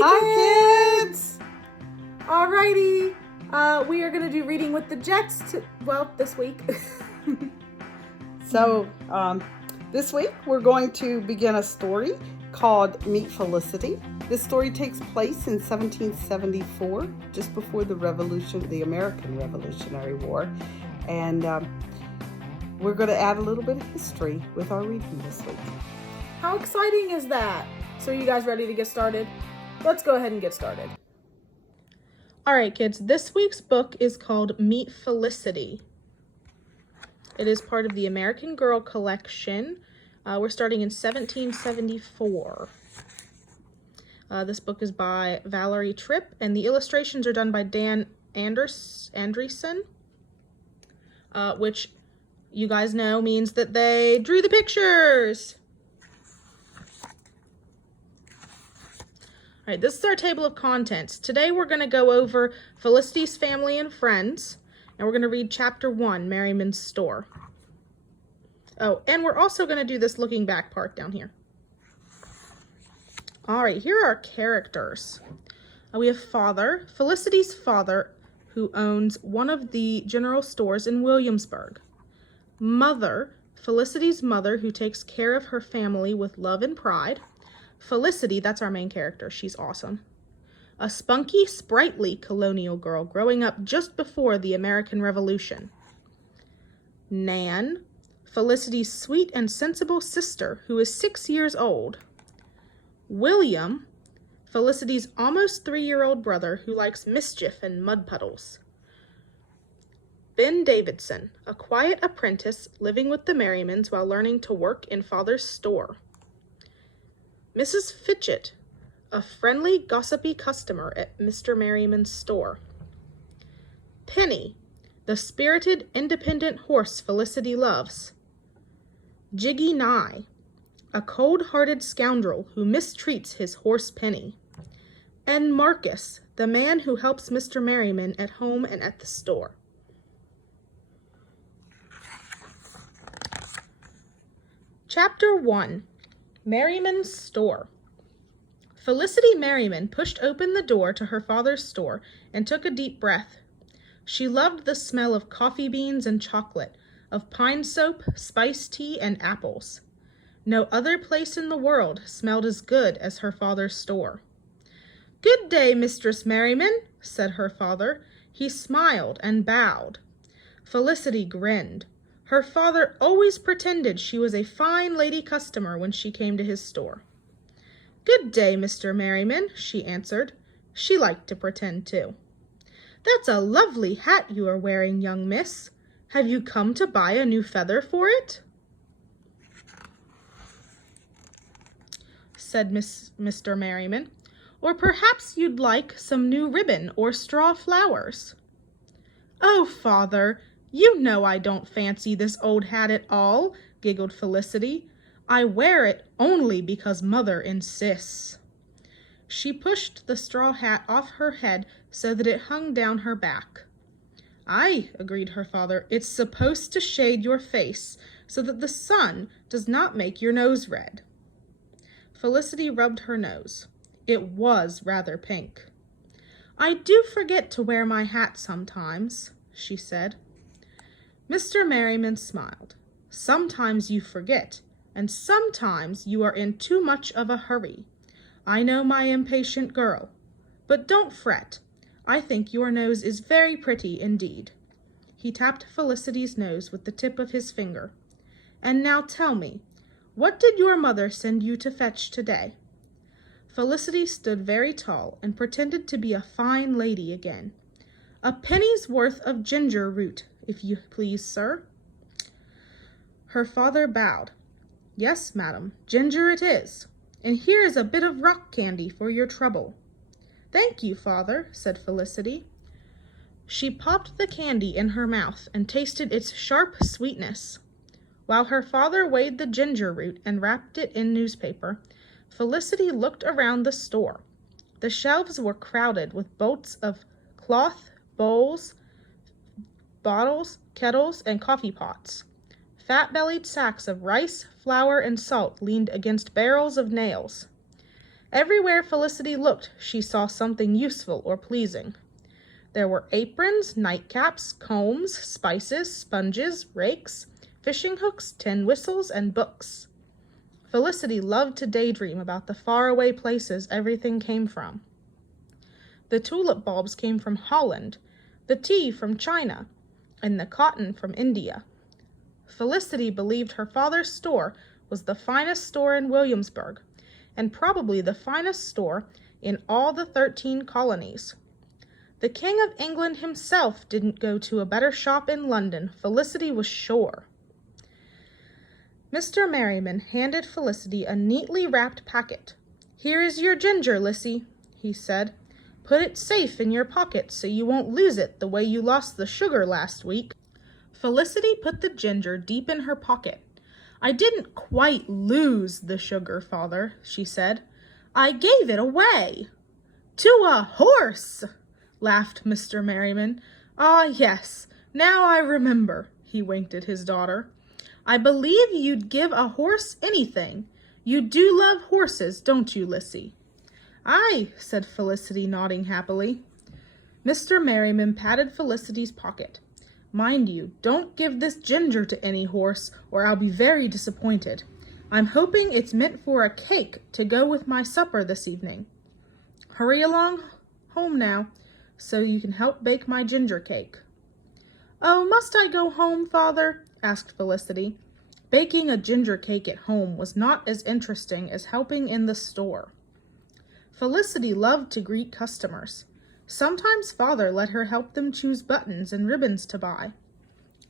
Hi, kids! Alrighty, we are going to do reading with the Jetts, this week. So, this week we're going to begin a story called Meet Felicity. This story takes place in 1774, just before the American Revolutionary War. And we're going to add a little bit of history with our reading this week. How exciting is that? So, are you guys ready to get started? Let's go ahead and get started. All right, kids, this week's book is called Meet Felicity. It is part of the American Girl collection. We're starting in 1774. This book is by Valerie Tripp, and the illustrations are done by Dan Andreessen, which you guys know means that they drew the pictures. All right, this is our table of contents. Today we're going to go over Felicity's family and friends, and we're going to read chapter 1, Merriman's store. Oh, and we're also going to do this looking back part down here. All right, here are our characters. We have father, Felicity's father, who owns one of the general stores in Williamsburg. Mother, Felicity's mother, who takes care of her family with love and pride. Felicity, that's our main character. She's awesome. A spunky, sprightly colonial girl growing up just before the American Revolution. Nan, Felicity's sweet and sensible sister, who is 6 years old. William, Felicity's almost 3-year-old brother, who likes mischief and mud puddles. Ben Davidson, a quiet apprentice living with the Merrimans while learning to work in father's store. Mrs. Fitchett, a friendly, gossipy customer at Mr. Merriman's store. Penny, the spirited, independent horse Felicity loves. Jiggy Nye, a cold-hearted scoundrel who mistreats his horse Penny. And Marcus, the man who helps Mr. Merriman at home and at the store. Chapter 1, Merriman's store. Felicity Merriman pushed open the door to her father's store and took a deep breath. She loved the smell of coffee beans and chocolate, of pine soap, spiced tea, and apples. No other place in the world smelled as good as her father's store. "Good day, Mistress Merriman," said her father. He smiled and bowed. Felicity grinned. Her father always pretended she was a fine lady customer when she came to his store. "Good day, Mr. Merriman," she answered. She liked to pretend, too. "That's a lovely hat you are wearing, young miss. Have you come to buy a new feather for it?" said Mr. Merriman. "Or perhaps you'd like some new ribbon or straw flowers." "Oh, father, you know I don't fancy this old hat at all," giggled Felicity. "I wear it only because Mother insists." She pushed the straw hat off her head so that it hung down her back. "Aye," agreed her father, "it's supposed to shade your face so that the sun does not make your nose red." Felicity rubbed her nose. It was rather pink. "I do forget to wear my hat sometimes," she said. Mr. Merriman smiled. "Sometimes you forget, and sometimes you are in too much of a hurry. I know my impatient girl. But don't fret. I think your nose is very pretty indeed." He tapped Felicity's nose with the tip of his finger. "And now tell me, what did your mother send you to fetch today?" Felicity stood very tall and pretended to be a fine lady again. "A penny's worth of ginger root, if you please, sir." Her father bowed. "Yes, madam, ginger it is. And here is a bit of rock candy for your trouble." "Thank you, father," said Felicity. She popped the candy in her mouth and tasted its sharp sweetness. While her father weighed the ginger root and wrapped it in newspaper, Felicity looked around the store. The shelves were crowded with bolts of cloth, bowls, bottles, kettles, and coffee pots. Fat-bellied sacks of rice, flour, and salt leaned against barrels of nails. Everywhere Felicity looked, she saw something useful or pleasing. There were aprons, nightcaps, combs, spices, sponges, rakes, fishing hooks, tin whistles, and books. Felicity loved to daydream about the faraway places everything came from. The tulip bulbs came from Holland, the tea from China, and the cotton from India. Felicity believed her father's store was the finest store in Williamsburg, and probably the finest store in all the 13 colonies. The King of England himself didn't go to a better shop in London, Felicity was sure. Mr. Merriman handed Felicity a neatly wrapped packet. "Here is your ginger, Lissy," he said. "Put it safe in your pocket so you won't lose it the way you lost the sugar last week." Felicity put the ginger deep in her pocket. "I didn't quite lose the sugar, Father," she said. "I gave it away." "To a horse!" laughed Mr. Merriman. "Ah, yes, now I remember," he winked at his daughter. "I believe you'd give a horse anything. You do love horses, don't you, Lissy?" "Aye," said Felicity, nodding happily. Mr. Merriman patted Felicity's pocket. "Mind you, don't give this ginger to any horse, or I'll be very disappointed. I'm hoping it's meant for a cake to go with my supper this evening. Hurry along home now, so you can help bake my ginger cake." "Oh, must I go home, Father?" asked Felicity. Baking a ginger cake at home was not as interesting as helping in the store. Felicity loved to greet customers. Sometimes Father let her help them choose buttons and ribbons to buy.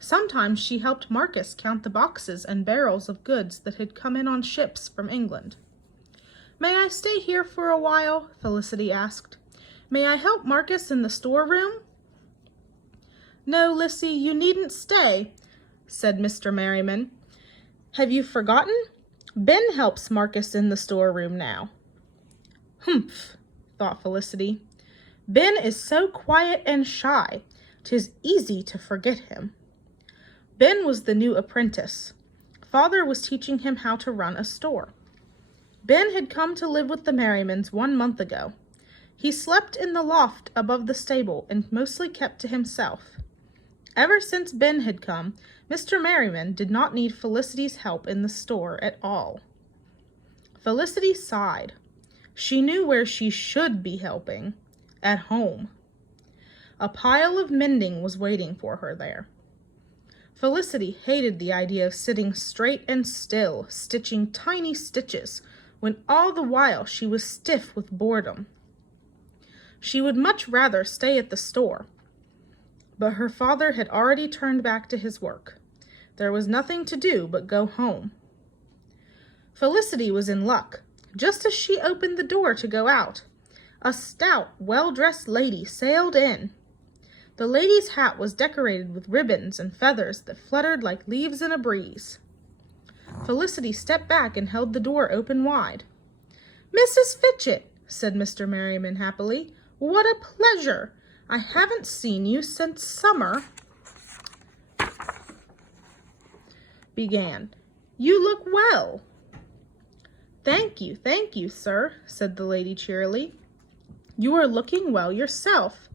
Sometimes she helped Marcus count the boxes and barrels of goods that had come in on ships from England. "May I stay here for a while?" Felicity asked. "May I help Marcus in the storeroom?" "No, Lissy, you needn't stay," said Mr. Merriman. "Have you forgotten? Ben helps Marcus in the storeroom now." "Humph," thought Felicity. "Ben is so quiet and shy, 'tis easy to forget him." Ben was the new apprentice. Father was teaching him how to run a store. Ben had come to live with the Merrimans 1 month ago. He slept in the loft above the stable and mostly kept to himself. Ever since Ben had come, Mr. Merriman did not need Felicity's help in the store at all. Felicity sighed. She knew where she should be helping. At home. A pile of mending was waiting for her there. Felicity hated the idea of sitting straight and still, stitching tiny stitches, when all the while she was stiff with boredom. She would much rather stay at the store. But her father had already turned back to his work. There was nothing to do but go home. Felicity was in luck. Just as she opened the door to go out, a stout, well-dressed lady sailed in. The lady's hat was decorated with ribbons and feathers that fluttered like leaves in a breeze. Felicity stepped back and held the door open wide. "Mrs. Fitchett," said Mr. Merriman happily. "What a pleasure! I haven't seen you since summer began. You look well." Thank you, sir," said the lady cheerily. "You are looking well yourself."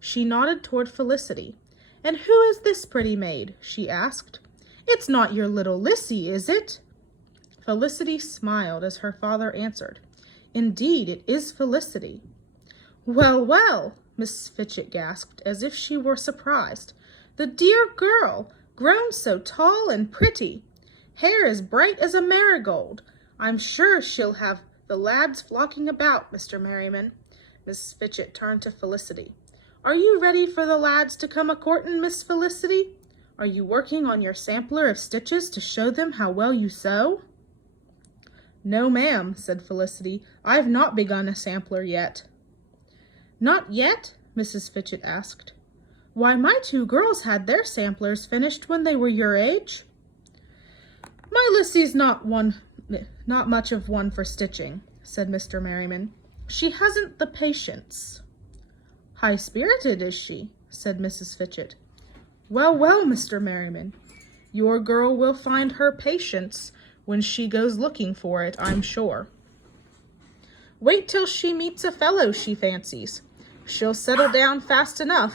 She nodded toward Felicity. "And who is this pretty maid?" she asked. "It's not your little Lissy, is it?" Felicity smiled as her father answered. "Indeed, it is Felicity." "Well, well," Miss Fitchett gasped, as if she were surprised. "The dear girl, grown so tall and pretty. Hair as bright as a marigold. I'm sure she'll have the lads flocking about, Mr. Merriman." Miss Fitchett turned to Felicity. "Are you ready for the lads to come a-courtin', Miss Felicity? Are you working on your sampler of stitches to show them how well you sew?" "No, ma'am," said Felicity. "I've not begun a sampler yet." "Not yet?" Mrs. Fitchett asked. "Why, my 2 girls had their samplers finished when they were your age." "My Lissy's not much of one for stitching," said Mr. Merriman. "She hasn't the patience." "High-spirited, is she?" said Mrs. Fitchett. "Well, well, Mr. Merriman, your girl will find her patience when she goes looking for it, I'm sure." Wait till she meets a fellow she fancies. She'll settle down fast enough.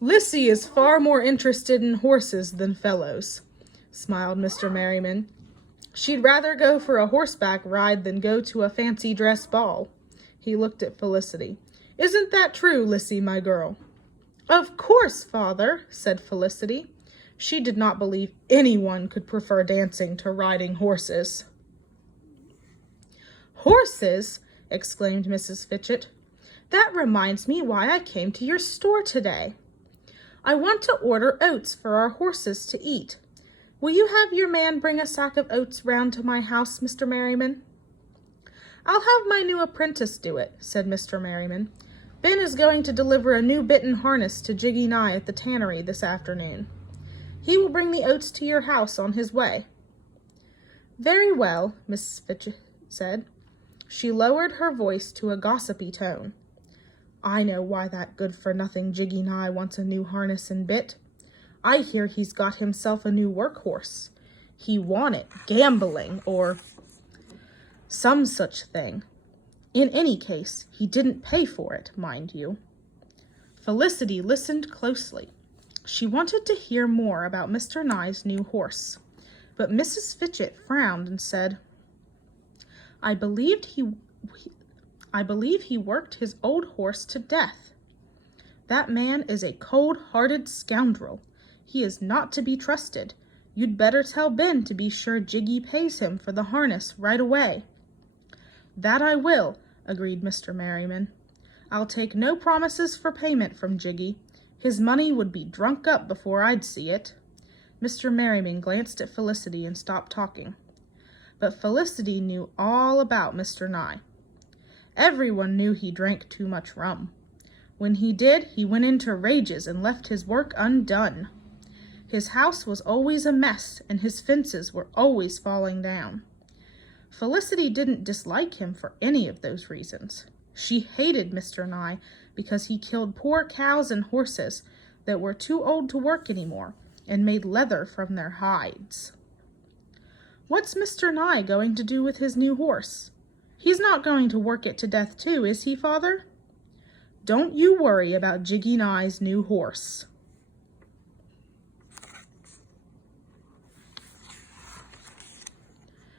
Lissy is far more interested in horses than fellows, smiled Mr. Merriman. She'd rather go for a horseback ride than go to a fancy dress ball. He looked at Felicity. Isn't that true, Lissy, my girl? Of course, father, said Felicity. She did not believe anyone could prefer dancing to riding horses. Horses? Exclaimed Mrs. Fitchett. That reminds me why I came to your store today. I want to order oats for our horses to eat. Will you have your man bring a sack of oats round to my house, Mr. Merriman? I'll have my new apprentice do it, said Mr. Merriman. Ben is going to deliver a new bit and harness to Jiggy Nye at the tannery this afternoon. He will bring the oats to your house on his way. Very well, Mrs. Fitchett said. She lowered her voice to a gossipy tone. I know why that good-for-nothing Jiggy Nye wants a new harness and bit. I hear he's got himself a new workhorse. He won it, gambling, or some such thing. In any case, he didn't pay for it, mind you. Felicity listened closely. She wanted to hear more about Mr. Nye's new horse, but Mrs. Fitchett frowned and said, I believe he worked his old horse to death. That man is a cold-hearted scoundrel. He is not to be trusted. You'd better tell Ben to be sure Jiggy pays him for the harness right away. That I will, agreed Mr. Merriman. I'll take no promises for payment from Jiggy. His money would be drunk up before I'd see it. Mr. Merriman glanced at Felicity and stopped talking. But Felicity knew all about Mr. Nye. Everyone knew he drank too much rum. When he did, he went into rages and left his work undone. His house was always a mess, and his fences were always falling down. Felicity didn't dislike him for any of those reasons. She hated Mr. Nye because he killed poor cows and horses that were too old to work anymore and made leather from their hides. What's Mr. Nye going to do with his new horse? He's not going to work it to death too, is he, Father? Don't you worry about Jiggy Nye's new horse.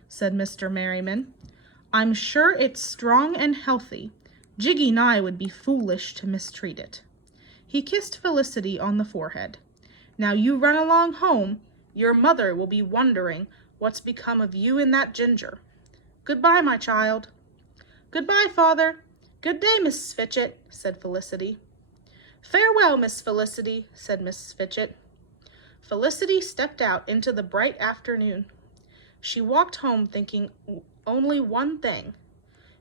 Said Mr. Merriman. I'm sure it's strong and healthy. Jiggy Nye would be foolish to mistreat it. He kissed Felicity on the forehead. Now you run along home. Your mother will be wondering what's become of you and that Ginger. Goodbye, my child. Goodbye, Father. Good day, Mrs. Fitchett, said Felicity. Farewell, Miss Felicity, said Mrs. Fitchett. Felicity stepped out into the bright afternoon. She walked home thinking only one thing.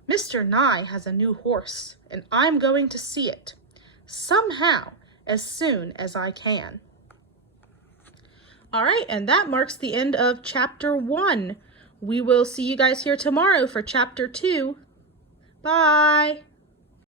Mr. Nye has a new horse, and I'm going to see it, somehow, as soon as I can. All right, and that marks the end of Chapter 1. We will see you guys here tomorrow for Chapter 2. Bye!